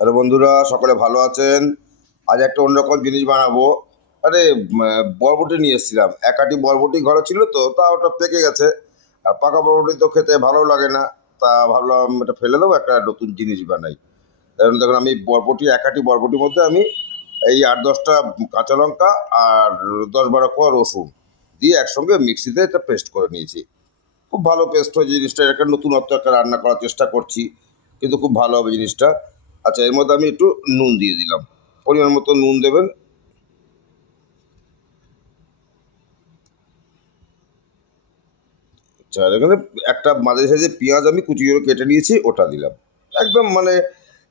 Hello বন্ধুরা, সকলে ভালো আছেন? আজ একটা অন্যরকম জিনিস বানাবো। আরে বরবটি নিয়ে এসেছিলাম। একাটি বরবটি ঘরে ছিল তো, তা ওটা পেকে গেছে। আর পাকা বরবটি তো খেতে ভালো লাগে না। তা ভাবলাম এটা ফেলে দেবো, একটা নতুন জিনিস বানাই। দেখুন, আমি বরবটি একাটি বরবটির মধ্যে আমি এই আট, দশটা কাঁচা লঙ্কা আর দশ, বারো কোয়া রসুন দিয়ে একসঙ্গে মিক্সিতে এটা পেস্ট করে নিয়েছি। খুব ভালো পেস্ট হয়েছে জিনিসটা, একটা নতুনত্ব একটা রান্না করার চেষ্টা করছি। কিন্তু খুব ভালো হবে জিনিসটা। আচ্ছা এর মধ্যে আমি একটু নুন দিয়ে দিলাম। পরিমাণ মতো নুন দেবেন। আচ্ছা এখানে একটা মাঝারি সাইজের পেঁয়াজ আমি কুচি করে কেটে নিয়েছি, ওটা দিলাম। একদম মানে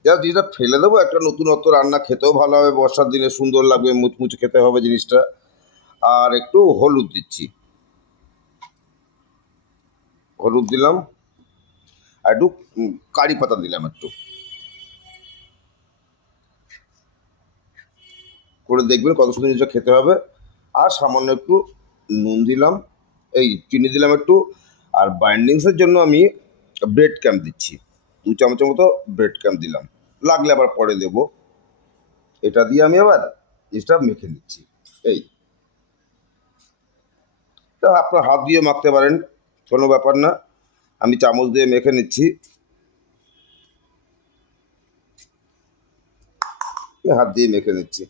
যা জিনিসটা ফেলে দেবো, একটা নতুনত্ব রান্না, খেতেও ভালো হবে, বর্ষার দিনে সুন্দর লাগবে, মুচমুচে খেতে হবে জিনিসটা। আর একটু হলুদ দিচ্ছি। হলুদ দিলাম। আর একটু কারি পাতা দিলাম একটু। করে দেখবেন কত সুন্দর জিনিসটা খেতে হবে। আর সামান্য একটু নুন দিলাম, এই চিনি দিলাম একটু, আর বাইন্ডিংসের জন্য আমি ব্রেড ক্যাম্প দিচ্ছি। দু চামচের মতো ব্রেড ক্যাম্প দিলাম। লাগলে আবার পরে দেবো। এটা দিয়ে আমি আবার জিনিসটা মেখে নিচ্ছি। এই। তা আপনার হাত দিয়ে মাখতে পারেন, কোনো ব্যাপার না। আমি চামচ দিয়ে মেখে নিচ্ছি। হাত দিয়ে মেখে নিচ্ছি।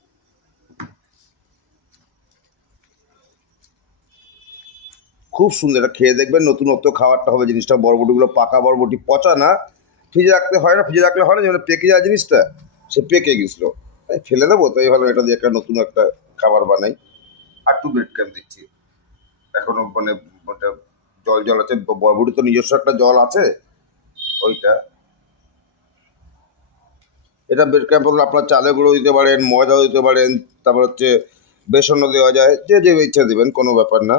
খুব সুন্দর। এটা খেয়ে দেখবেন নতুনত্ব খাবারটা হবে জিনিসটা। বরবটিগুলো পাকা বরবটি, পচা না। ফ্রিজে রাখতে হয় না, ফ্রিজে রাখলে হয় না, যেমন পেকে যায় জিনিসটা, সে পেকে গেছিল। তাই ফেলে দেবো তাই ভালো এটা দিয়ে একটা নতুন একটা খাবার বানাই। আর একটু ব্রেড ক্যাম্প দিচ্ছি? এখনও মানে জল জল আছে বরবটি তো নিজস্ব একটা জল আছে, ওইটা। এটা ব্রেড ক্যাম্প আপনার চালের গুঁড়ো দিতে পারেন, ময়দাও দিতে পারেন, তারপর হচ্ছে বেসনও দেওয়া যায়, যে যে ইচ্ছা দেবেন, কোনো ব্যাপার না।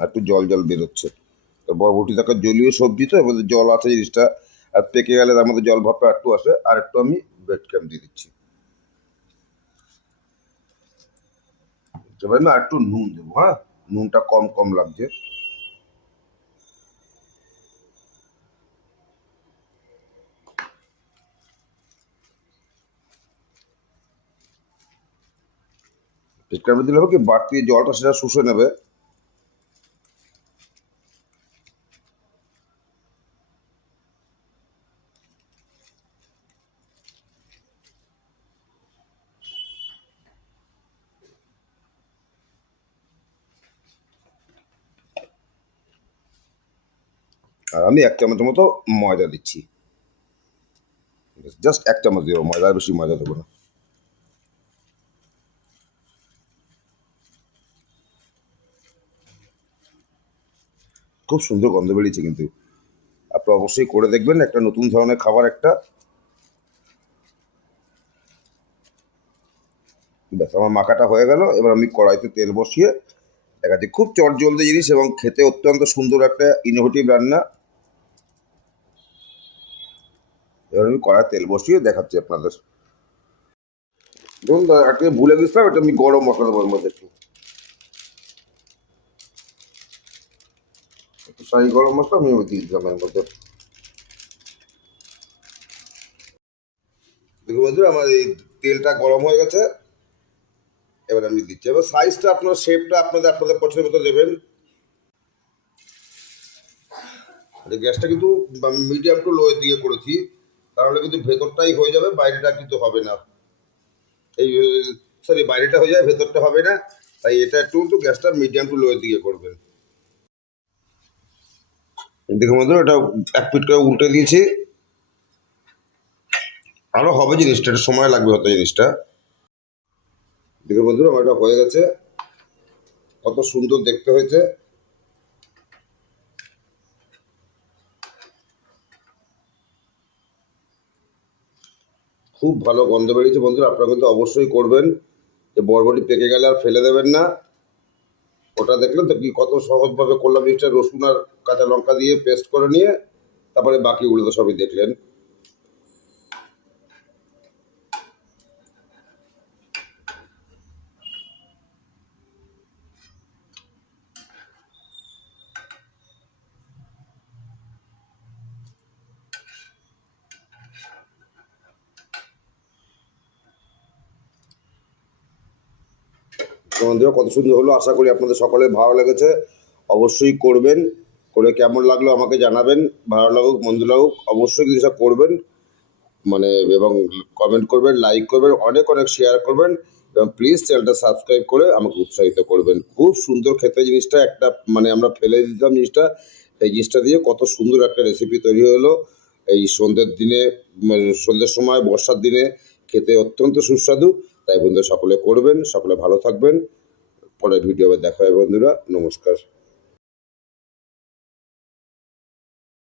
আর একটু জল জল বেরোচ্ছে। তো বরবটি থাকা জলীয় সবজি তো মধ্যে জল আছে জিনিসটা। আর পেকে গেলে তার মধ্যে জল ভাবটা একটু আসে, আর একটু আমি ব্রেড ক্যাম্প দিয়ে দিচ্ছি। এবার আমি আর একটু নুন দেবো হ্যাঁ? নুনটা কম কম লাগছে। ব্রেড ক্যাম্পে দিলে হবে কি, বাড়তি জলটা সেটা শুষে নেবে। আর আমি এক চামচের মতো ময়দা দিচ্ছি। জাস্ট এক চামচ দেবো ময়দা বেশি ময়দা দেবো না। খুব সুন্দর গন্ধ বেরিয়েছে কিন্তু। আপনি অবশ্যই করে দেখবেন, একটা নতুন ধরনের খাবার একটা। ব্যাস, আমার মাখাটা হয়ে গেল, এবার আমি কড়াইতে তেল বসিয়ে দেখাচ্ছি। খুব চট জলদি জিনিস এবং খেতে অত্যন্ত সুন্দর একটা ইনোভেটিভ রান্না। এবার আমি কড়াই তেল বসিয়ে দেখাচ্ছি আপনাদের। ধরুন আজকে ভুলে গেছিলাম, এটা আমি গরম মশলা দেবো মধ্যে একটু। একটু শাহি গরম মশলা, আমি দিয়ে দিলাম এর মধ্যে। দেখুন বন্ধুরা, আমার এই তেলটা গরম হয়ে গেছে। এবার আমি দিচ্ছি। এবার সাইজটা আপনার শেপটা আপনাদের আপনাদের পছন্দ মতো দেবেন। গ্যাসটা কিন্তু মিডিয়াম টু লোয়ের দিকে করেছি। তাহলে কিন্তু ভেতরটাই হয়ে যাবে, বাইরেটা কিন্তু হবে না। এই সরি বাইরেটা হয়ে যাবে ভেতরটা হবে না। তাই এটা একটু কিন্তু গ্যাসটা মিডিয়াম টু লোয়ের দিকে করবেন। দেখুন বন্ধুরা, এটা এক পিট করে উল্টে দিয়েছি। আরও হবে জিনিসটা, একটু সময় লাগবে হয়তো জিনিসটা। দেখুন বন্ধুরা, আমার এটা হয়ে গেছে। কত সুন্দর দেখতে হয়েছে। খুব ভালো গন্ধ বেরিয়েছে বন্ধুরা, আপনারা কিন্তু অবশ্যই করবেন। যে বরবটি পেকে গেলে আর ফেলে দেবেন না। ওটা দেখলেন তো কি, কত সহজভাবে করলাম। জিনিসটা রসুন আর কাঁচা লঙ্কা দিয়ে পেস্ট করে নিয়ে তারপরে বাকিগুলো তো সবই দেখলেন। বন্ধুরা, কত সুন্দর হলো। আশা করি আপনাদের সকলের ভালো লেগেছে। অবশ্যই করবেন। করে কেমন লাগল আমাকে জানাবেন। ভালো লাগুক, মন্দ লাগুক, অবশ্যই জিনিসটা করবেন। মানে এবং কমেন্ট করবেন লাইক করবেন, অনেক অনেক শেয়ার করবেন। এবং প্লিজ চ্যানেলটা সাবস্ক্রাইব করে আমাকে উৎসাহিত করবেন। খুব সুন্দর খেতে জিনিসটা, একটা মানে আমরা ফেলে দিতাম জিনিসটা। এই জিনিসটা দিয়ে কত সুন্দর একটা রেসিপি তৈরি হলো। এই সন্ধ্যের দিনে মানে সন্ধ্যের সময়, বর্ষার দিনে খেতে অত্যন্ত সুস্বাদু। তাই বন্ধুরা সকলে করবেন সকলে ভালো থাকবেন। পরের ভিডিও আবার দেখা হবে বন্ধুরা। নমস্কার।